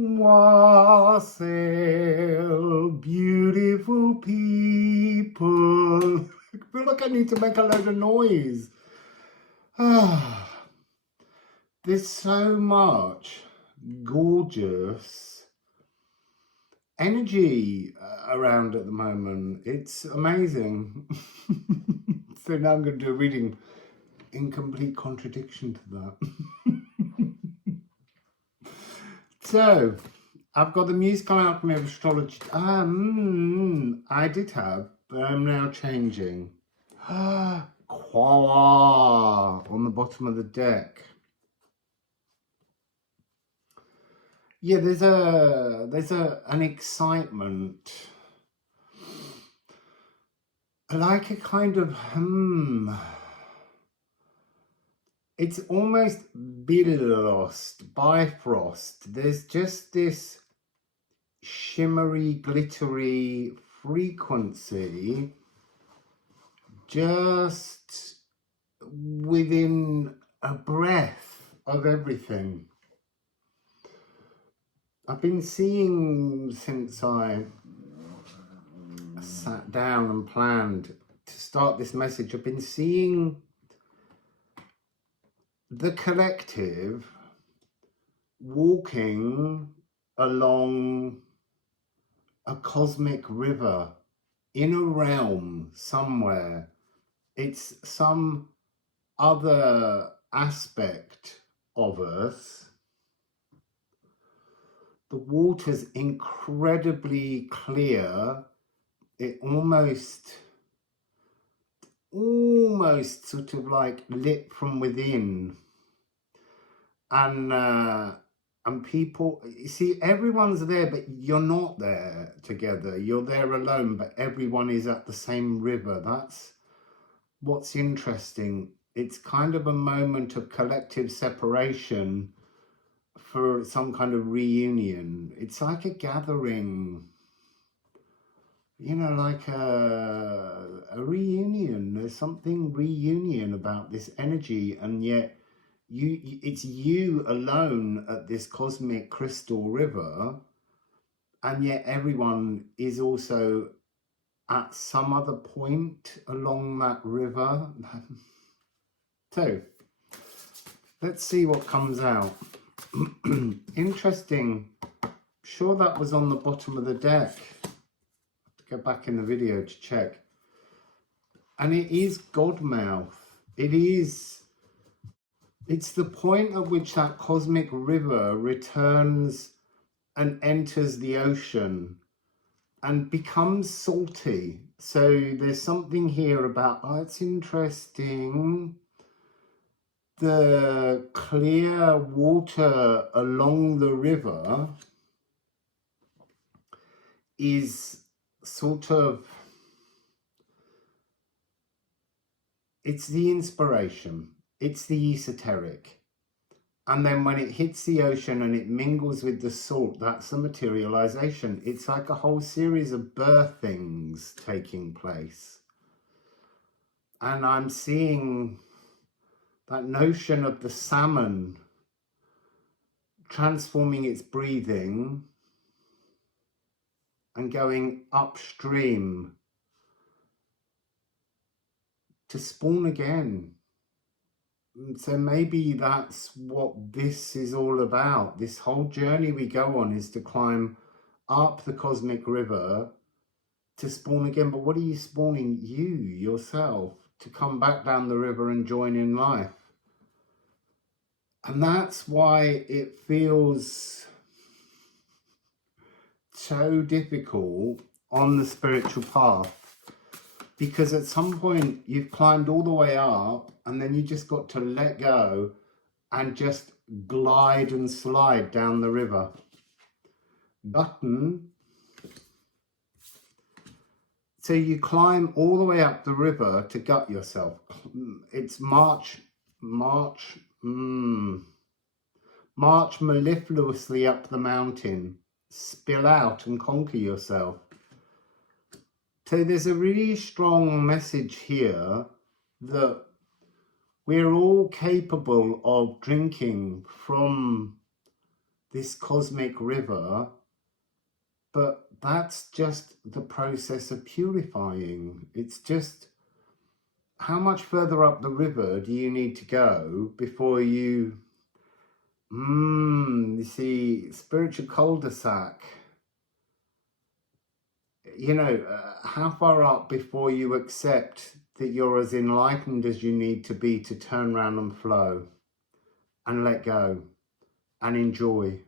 Wassail, beautiful people. I feel like I need to make a load of noise. There's so much gorgeous energy around at the moment. It's amazing. So now I'm going to do a reading in complete contradiction to that. So I've got the musical alchemy of astrology. I did have, but I'm now changing. Kwa on the bottom of the deck. Yeah, there's an excitement, like a kind of It's almost Bifrost. There's just this shimmery, glittery frequency just within a breath of everything. I've been seeing since I sat down and planned to start this message, I've been seeing the collective walking along a cosmic river in a realm somewhere. It's some other aspect of us. The water's incredibly clear. It almost sort of like lit from within. And people, you see, everyone's there, but you're not there together. You're there alone, but everyone is at the same river. That's what's interesting. It's kind of a moment of collective separation for some kind of reunion. It's like a gathering, you know, like a reunion. There's something reunion about this energy, and yet it's you alone at this cosmic crystal river, and yet everyone is also at some other point along that river. So let's see what comes out. Interesting. Sure, that was on the bottom of the deck. Go back in the video to check. And it is Godmouth. It's the point at which that cosmic river returns and enters the ocean and becomes salty. So there's something here about, it's interesting. The clear water along the river is sort of, it's the inspiration, it's the esoteric. And then when it hits the ocean and it mingles with the salt, that's the materialization. It's like a whole series of birthings taking place. And I'm seeing that notion of the salmon transforming its breathing and going upstream to spawn again. So maybe that's what this is all about. This whole journey we go on is to climb up the cosmic river to spawn again. But what are you spawning? You, yourself, to come back down the river and join in life. And that's why it feels so difficult on the spiritual path. Because at some point you've climbed all the way up and then you just got to let go and just glide and slide down the river. Button. So you climb all the way up the river to gut yourself. It's march mellifluously up the mountain. Spill out and conquer yourself. So there's a really strong message here that we're all capable of drinking from this cosmic river, but that's just the process of purifying. It's just, how much further up the river do you need to go before you see, spiritual cul-de-sac, you know, how far up before you accept that you're as enlightened as you need to be to turn around and flow and let go and enjoy?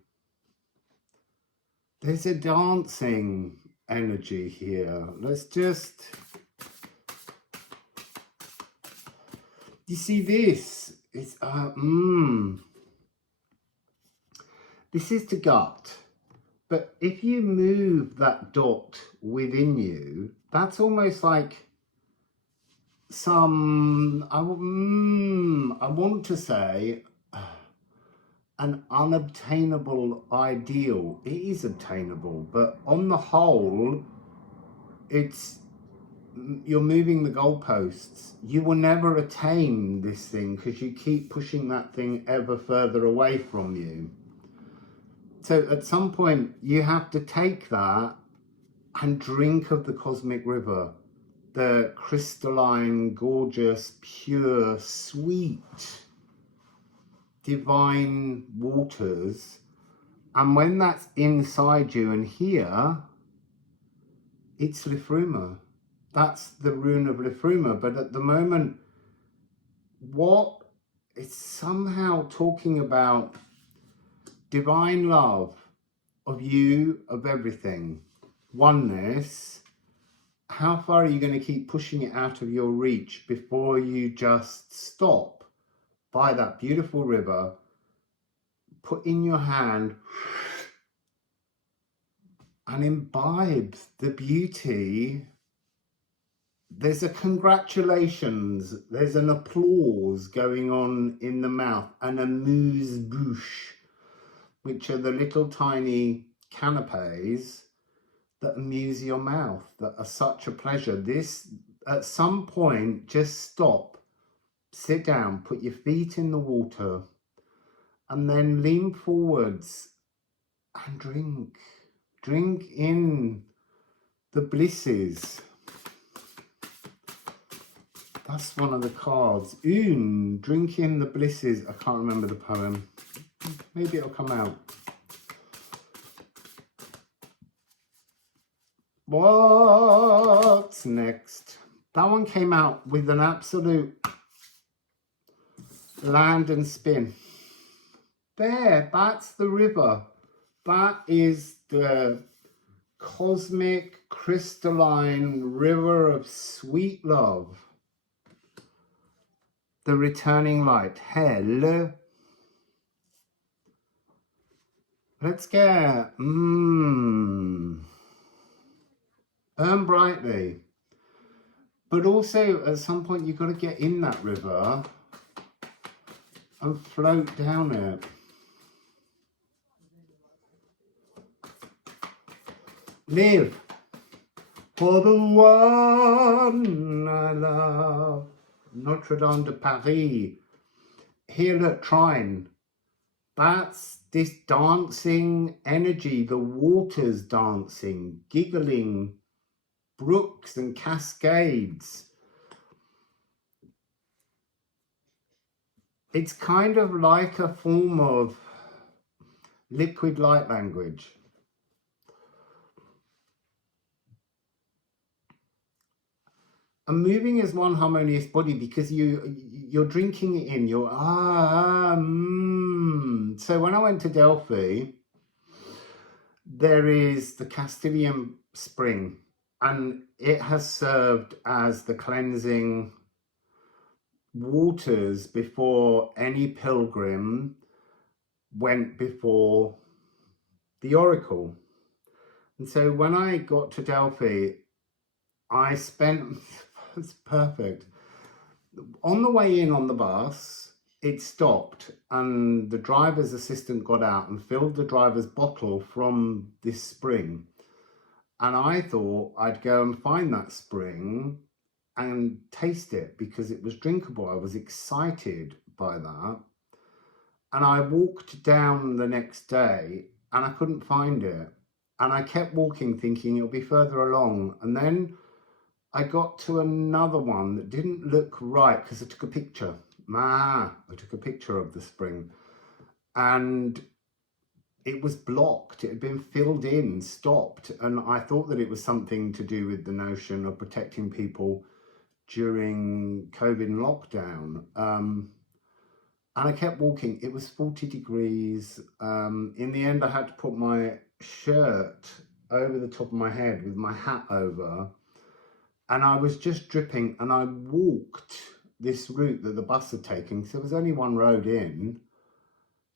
There's a dancing energy here. Let's just, you see this? It's, this is the gut. But if you move that dot within you, that's almost like some, I want to say, an unobtainable ideal. It is obtainable, but on the whole, you're moving the goalposts. You will never attain this thing because you keep pushing that thing ever further away from you. So at some point, you have to take that and drink of the cosmic river, the crystalline, gorgeous, pure, sweet, divine waters. And when that's inside you and here, it's Liffruma. That's the rune of Liffruma. But at the moment, it's somehow talking about divine love of you, of everything, oneness. How far are you going to keep pushing it out of your reach before you just stop by that beautiful river, put in your hand and imbibe the beauty? There's a congratulations, there's an applause going on in the mouth, and a amuse-bouche, which are the little tiny canapes that amuse your mouth, that are such a pleasure. This, at some point, just stop, sit down, put your feet in the water, and then lean forwards and drink. Drink in the blisses. That's one of the cards. Drink in the blisses. I can't remember the poem. Maybe it'll come out. What's next? That one came out with an absolute land and spin. There, that's the river. That is the cosmic, crystalline river of sweet love. The returning light. Hello. Let's get earn brightly. But also at some point you've got to get in that river and float down it. Live for the one I love. Notre Dame de Paris. Here at Trine. That's this dancing energy, the waters dancing, giggling, brooks and cascades. It's kind of like a form of liquid light language. And moving as one harmonious body, because you're drinking it in. So when I went to Delphi, there is the Castilian spring, and it has served as the cleansing waters before any pilgrim went before the oracle. And so when I got to Delphi, I spent, it's perfect. On the way in on the bus, it stopped and the driver's assistant got out and filled the driver's bottle from this spring. And I thought I'd go and find that spring and taste it because it was drinkable. I was excited by that. And I walked down the next day and I couldn't find it. And I kept walking thinking it'll be further along. And then I got to another one that didn't look right because I took a picture. I took a picture of the spring and it was blocked. It had been filled in, stopped. And I thought that it was something to do with the notion of protecting people during COVID lockdown. And I kept walking. It was 40 degrees. In the end, I had to put my shirt over the top of my head with my hat over. And I was just dripping. And I walked this route that the bus had taken. So there was only one road in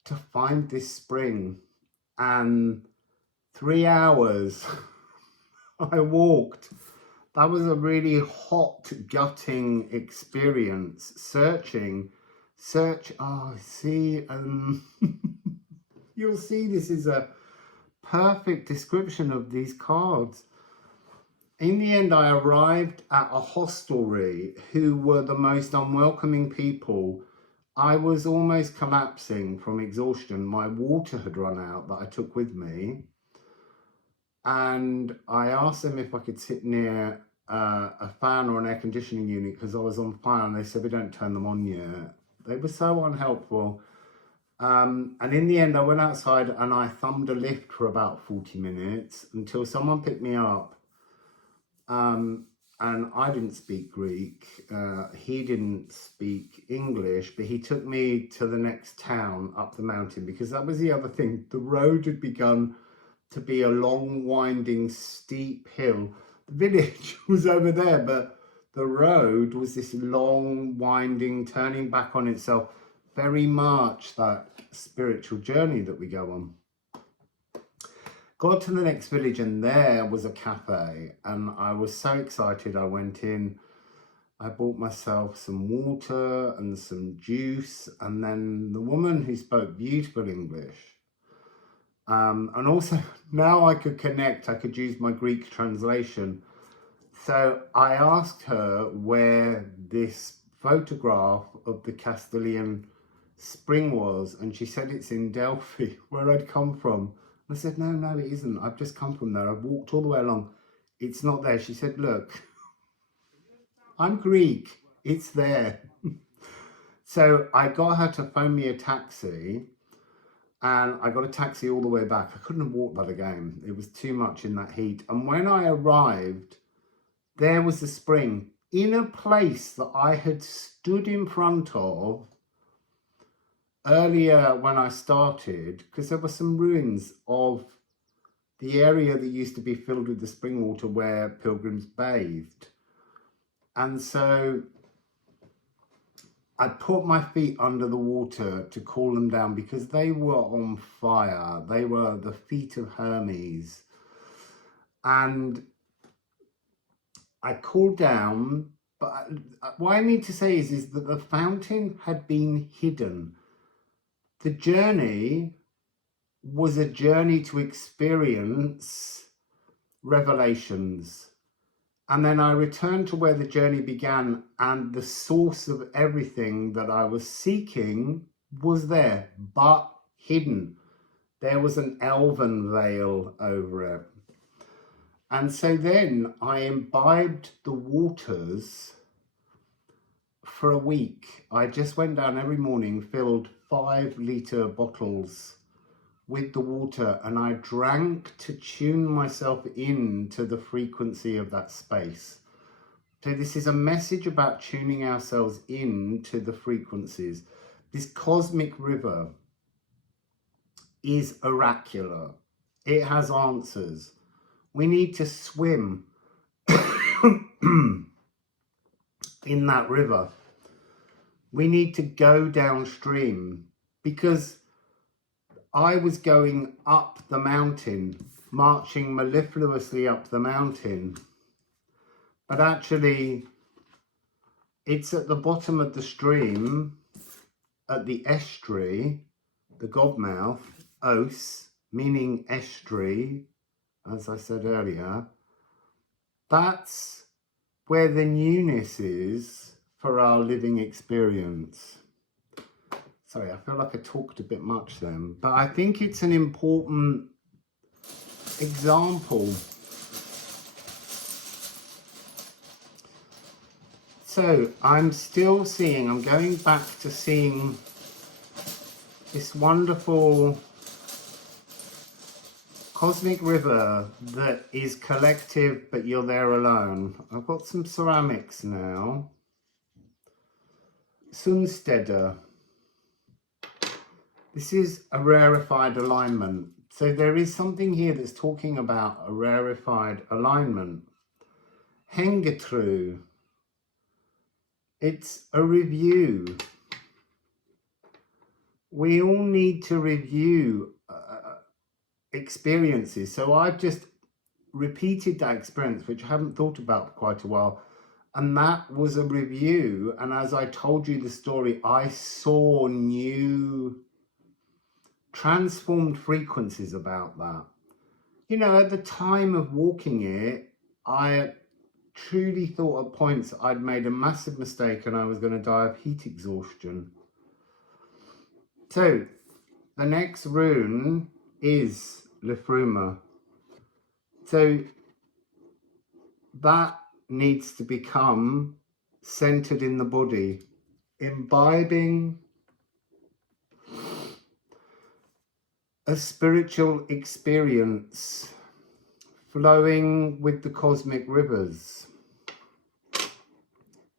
to find this spring. And 3 hours I walked. That was a really hot, gutting experience. You'll see this is a perfect description of these cards. In the end, I arrived at a hostelry who were the most unwelcoming people. I was almost collapsing from exhaustion. My water had run out that I took with me. And I asked them if I could sit near a fan or an air conditioning unit because I was on fire, and they said, we don't turn them on yet. They were so unhelpful. And in the end, I went outside and I thumbed a lift for about 40 minutes until someone picked me up. And I didn't speak Greek. He didn't speak English, but he took me to the next town up the mountain because that was the other thing. The road had begun to be a long, winding, steep hill. The village was over there, but the road was this long, winding, turning back on itself. Very much that spiritual journey that we go on. Got to the next village and there was a cafe and I was so excited. I went in, I bought myself some water and some juice, and then the woman who spoke beautiful English, and also now I could connect, I could use my Greek translation. So I asked her where this photograph of the Castilian spring was, and she said it's in Delphi, where I'd come from. I said, no, it isn't. I've just come from there. I've walked all the way along. It's not there. She said, look, I'm Greek. It's there. So I got her to phone me a taxi, and I got a taxi all the way back. I couldn't have walked that again. It was too much in that heat. And when I arrived, there was the spring in a place that I had stood in front of earlier when I started, because there were some ruins of the area that used to be filled with the spring water where pilgrims bathed. And so I put my feet under the water to cool them down because they were on fire. They were the feet of Hermes. And I cooled down, but what I need to say is that the fountain had been hidden. The journey was a journey to experience revelations. And then I returned to where the journey began, and the source of everything that I was seeking was there, but hidden. There was an elven veil over it. And so then I imbibed the waters for a week. I just went down every morning, filled 5-litre bottles with the water, and I drank to tune myself into the frequency of that space. So this is a message about tuning ourselves into the frequencies. This cosmic river is oracular. It has answers. We need to swim in that river. We need to go downstream, because I was going up the mountain, marching mellifluously up the mountain, but actually it's at the bottom of the stream, at the estuary, the godmouth, os, meaning estuary, as I said earlier. That's where the newness is for our living experience. Sorry, I feel like I talked a bit much then, but I think it's an important example. So I'm still seeing, I'm going back to seeing this wonderful cosmic river that is collective, but you're there alone. I've got some ceramics now. Sunsteder. This is a rarefied alignment. So there is something here that's talking about a rarefied alignment. Hengetru. It's a review. We all need to review experiences. So I've just repeated that experience, which I haven't thought about for quite a while. And that was a review. And as I told you the story, I saw new transformed frequencies about that. You know, at the time of walking it, I truly thought at points I'd made a massive mistake and I was going to die of heat exhaustion. So the next rune is Liffruma. So that needs to become centered in the body, imbibing a spiritual experience, flowing with the cosmic rivers.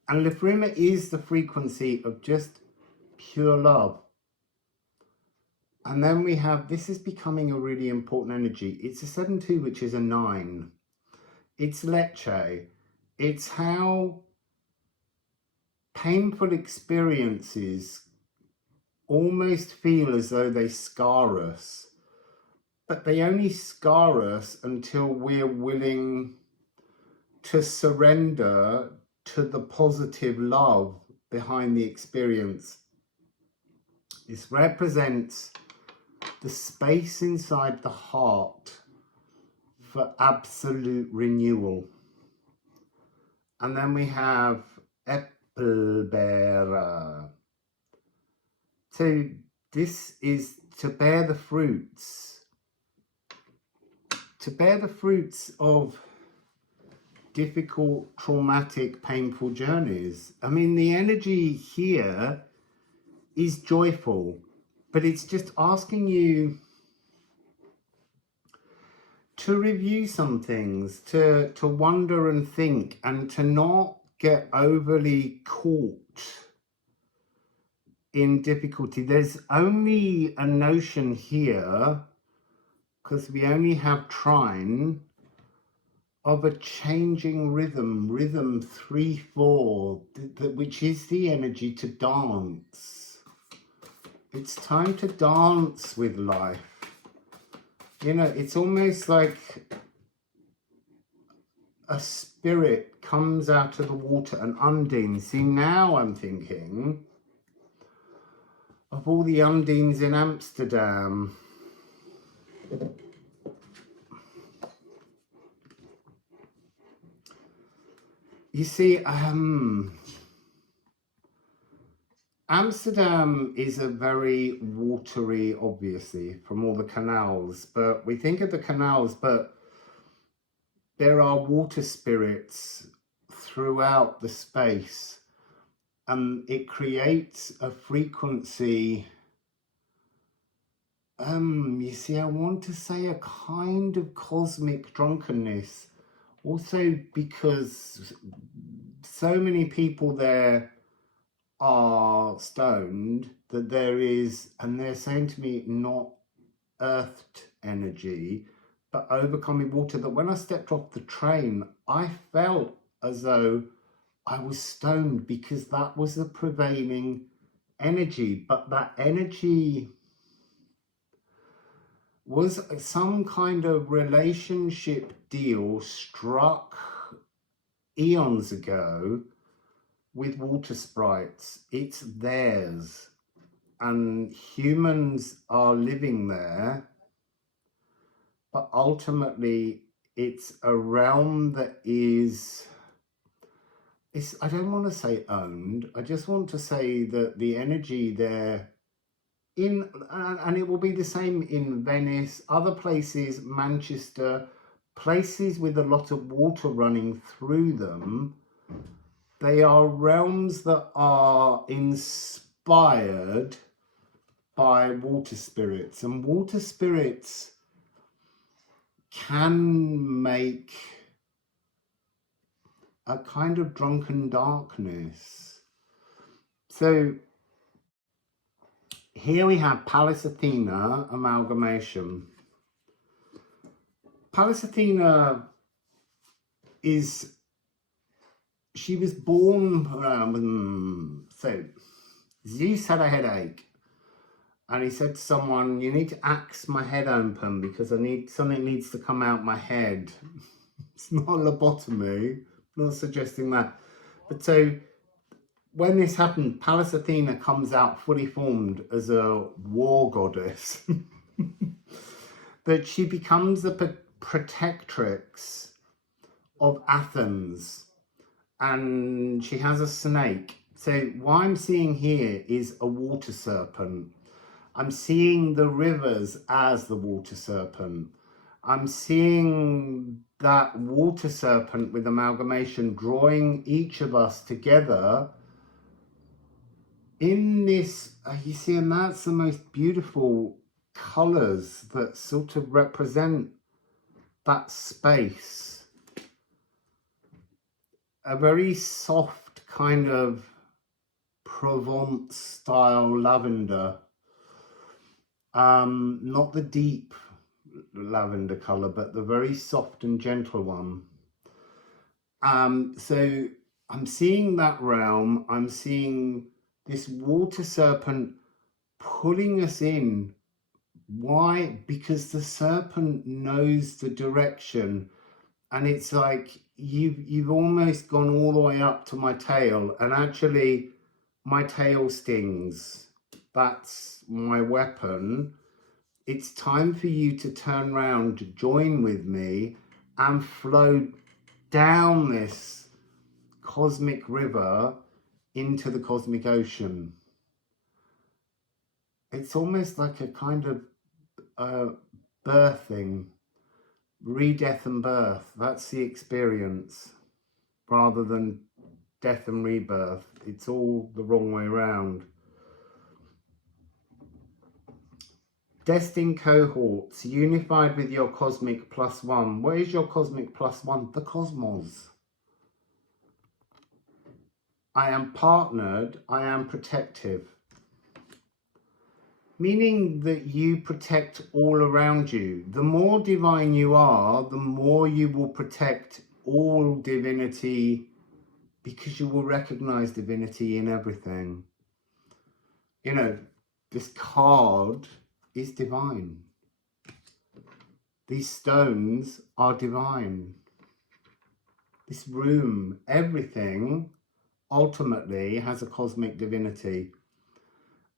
And Liffruma is the frequency of just pure love. And then we have, this is becoming a really important energy. It's a 7-2, which is a 9. It's leche. It's how painful experiences almost feel as though they scar us. But they only scar us until we're willing to surrender to the positive love behind the experience. This represents the space inside the heart for absolute renewal. And then we have Äppelbearer. So this is to bear the fruits. To bear the fruits of difficult, traumatic, painful journeys. I mean, the energy here is joyful, but it's just asking you to review some things, to wonder and think, and to not get overly caught in difficulty. There's only a notion here, because we only have trine, of a changing rhythm 3-4, which is the energy to dance. It's time to dance with life. You know, it's almost like a spirit comes out of the water, an undine. See, now I'm thinking of all the undines in Amsterdam. You see, Amsterdam is a very watery, obviously, from all the canals, but we think of the canals, but there are water spirits throughout the space, and it creates a frequency. You see, I want to say a kind of cosmic drunkenness, also because so many people there are stoned that there is, and they're saying to me, not earthed energy, but overcoming water, that when I stepped off the train, I felt as though I was stoned because that was the prevailing energy. But that energy was some kind of relationship deal struck eons ago with water sprites. It's theirs, and humans are living there, but ultimately it's a realm that is, I don't want to say owned, I just want to say that the energy there and it will be the same in Venice, other places, Manchester, places with a lot of water running through them. They are realms that are inspired by water spirits, and water spirits can make a kind of drunken darkness. So here we have Pallas Athena amalgamation. Pallas Athena she was born, so Zeus had a headache and he said to someone, you need to axe my head open because something needs to come out my head. It's not a lobotomy, I'm not suggesting that. But so when this happened, Pallas Athena comes out fully formed as a war goddess. But she becomes the protectrix of Athens, and she has a snake. So what I'm seeing here is a water serpent. I'm seeing the rivers as the water serpent. I'm seeing that water serpent with amalgamation drawing each of us together in this, you see, and that's the most beautiful colours that sort of represent that space. A very soft kind of Provence style lavender. Not the deep lavender colour, but the very soft and gentle one. So I'm seeing that realm. I'm seeing this water serpent pulling us in. Why? Because the serpent knows the direction, and it's like you've almost gone all the way up to my tail, and actually my tail stings. That's my weapon. It's time for you to turn around, to join with me and flow down this cosmic river into the cosmic ocean. It's almost like a kind of birthing, re-death and birth. That's the experience, rather than death and rebirth. It's all the wrong way around. Destined cohorts, unified with your cosmic +1. What is your cosmic +1? The cosmos. I am partnered, I am protective. Meaning that you protect all around you. The more divine you are, the more you will protect all divinity, because you will recognize divinity in everything. You know, this card is divine. These stones are divine. This room, everything ultimately has a cosmic divinity.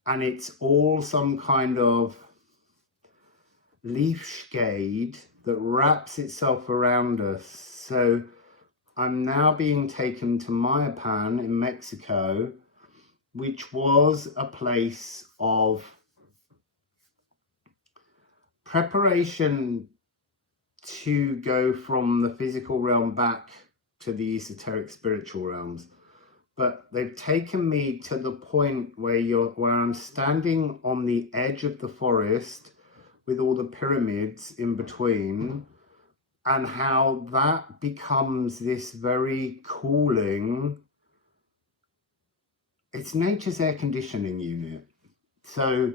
And it's all some kind of leaf shade that wraps itself around us. So I'm now being taken to Mayapan in Mexico, which was a place of preparation to go from the physical realm back to the esoteric spiritual realms. But they've taken me to the point where I'm standing on the edge of the forest with all the pyramids in between, and how that becomes this very cooling, it's nature's air conditioning unit. So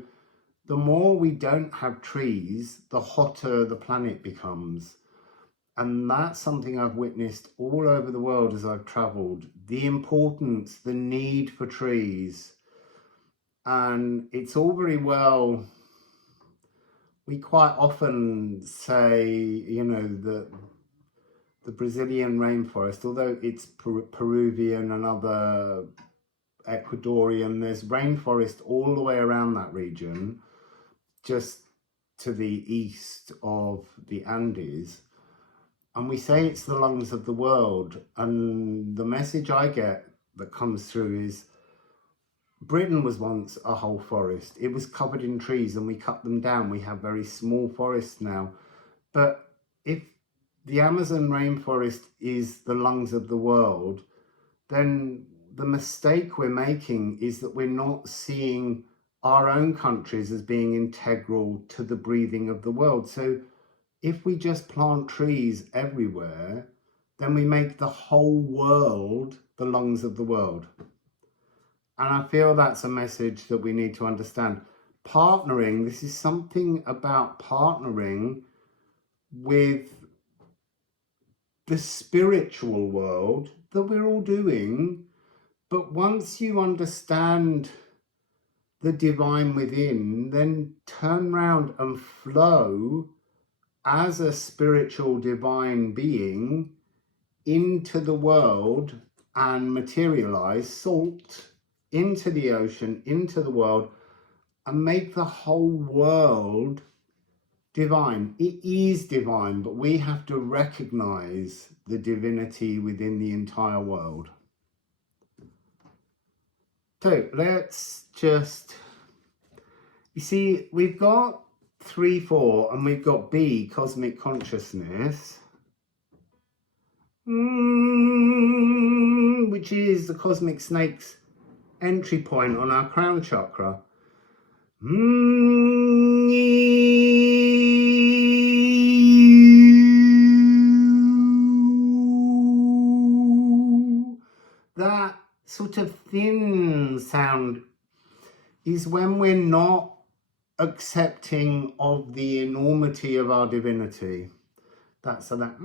the more we don't have trees, the hotter the planet becomes. And that's something I've witnessed all over the world as I've travelled. The importance, the need for trees. And it's all very well, we quite often say, you know, the Brazilian rainforest, although it's Peruvian and other Ecuadorian, there's rainforest all the way around that region, just to the east of the Andes. And we say it's the lungs of the world. And the message I get that comes through is Britain was once a whole forest. It was covered in trees and we cut them down. We have very small forests now. But if the Amazon rainforest is the lungs of the world, then the mistake we're making is that we're not seeing our own countries as being integral to the breathing of the world. So if we just plant trees everywhere, then we make the whole world the lungs of the world. And I feel that's a message that we need to understand. Partnering, this is something about partnering with the spiritual world that we're all doing. But once you understand the divine within, then turn round and flow as a spiritual divine being into the world and materialize salt into the ocean, into the world, and make the whole world divine. It is divine, but we have to recognize the divinity within the entire world. So let's just, you see, we've got 3, 4, and we've got B, cosmic consciousness, which is the cosmic snake's entry point on our crown chakra. That sort of thin sound is when we're not accepting of the enormity of our divinity. That's so that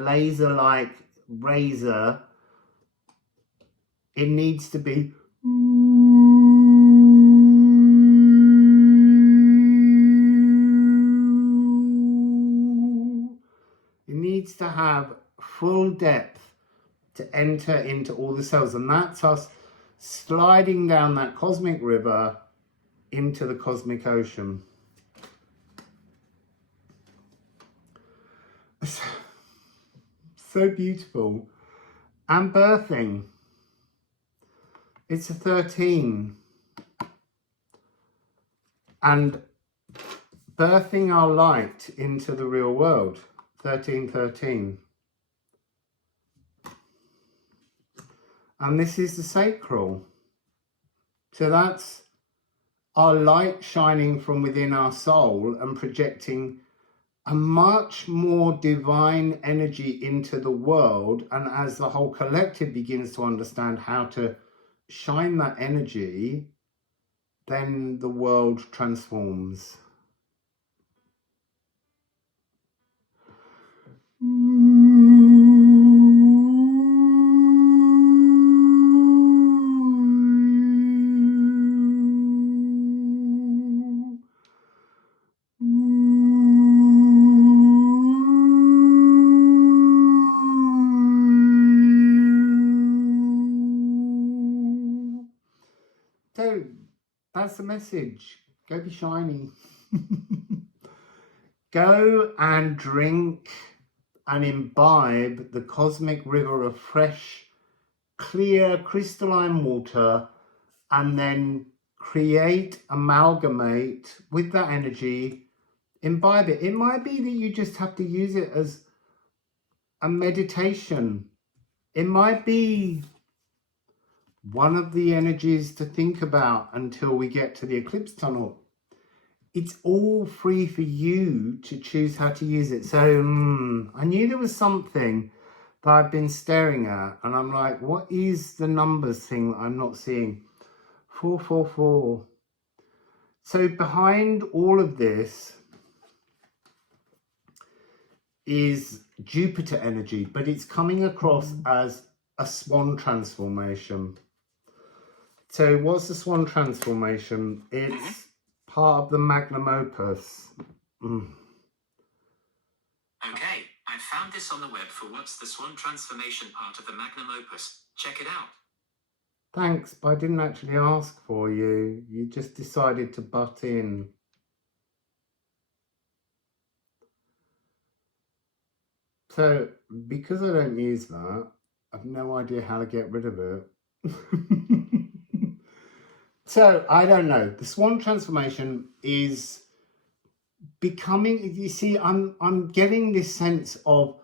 laser-like razor. It needs to be to have full depth to enter into all the cells, and that's us sliding down that cosmic river into the cosmic ocean. So beautiful. And birthing, it's a 13, and birthing our light into the real world. 1313. And this is the sacral. So that's our light shining from within our soul and projecting a much more divine energy into the world. And as the whole collective begins to understand how to shine that energy, then the world transforms. So that's the message. Go be shiny. Go and drink and imbibe the cosmic river of fresh, clear, crystalline water, and then create, amalgamate with that energy, imbibe it. It might be that you just have to use it as a meditation. It might be one of the energies to think about until we get to the eclipse tunnel. It's all free for you to choose how to use it. So I knew there was something that I've been staring at, and I'm like, what is the numbers thing that I'm not seeing? 444. So behind all of this is Jupiter energy, but it's coming across as a swan transformation. So what's the swan transformation? It's part of the magnum opus. Okay, I found this on the web for what's the swan transformation part of the magnum opus. Check it out. Thanks, but I didn't actually ask for you. You just decided to butt in. So, because I don't use that, I've no idea how to get rid of it. So I don't know. The swan transformation is becoming, you see, I'm getting this sense of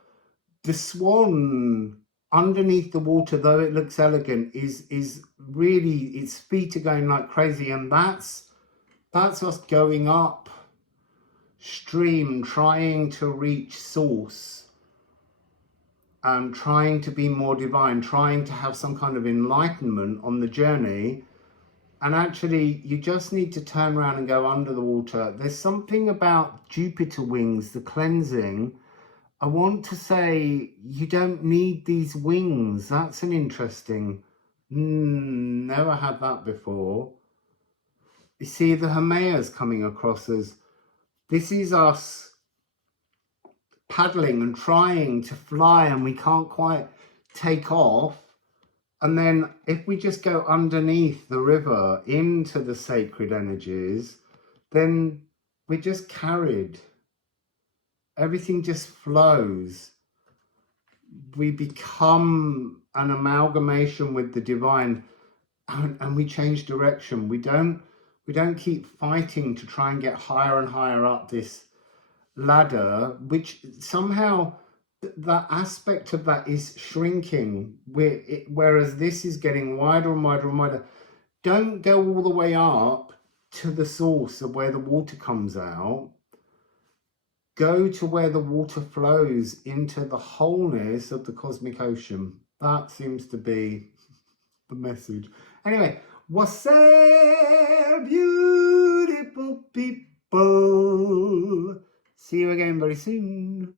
the swan underneath the water, though it looks elegant, is really, its feet are going like crazy, and that's us going up stream, trying to reach source, trying to be more divine, trying to have some kind of enlightenment on the journey. And actually, you just need to turn around and go under the water. There's something about Jupiter wings, the cleansing. I want to say you don't need these wings. That's an interesting... never had that before. You see, the Hermea's coming across as... this is us paddling and trying to fly, and we can't quite take off. And then if we just go underneath the river into the sacred energies, then we're just carried. Everything just flows. We become an amalgamation with the divine, and we change direction. We don't keep fighting to try and get higher and higher up this ladder, which somehow that aspect of that is shrinking, whereas this is getting wider and wider and wider. Don't go all the way up to the source of where the water comes out. Go to where the water flows into the wholeness of the cosmic ocean. That seems to be the message. Anyway, Wassail, beautiful people. See you again very soon.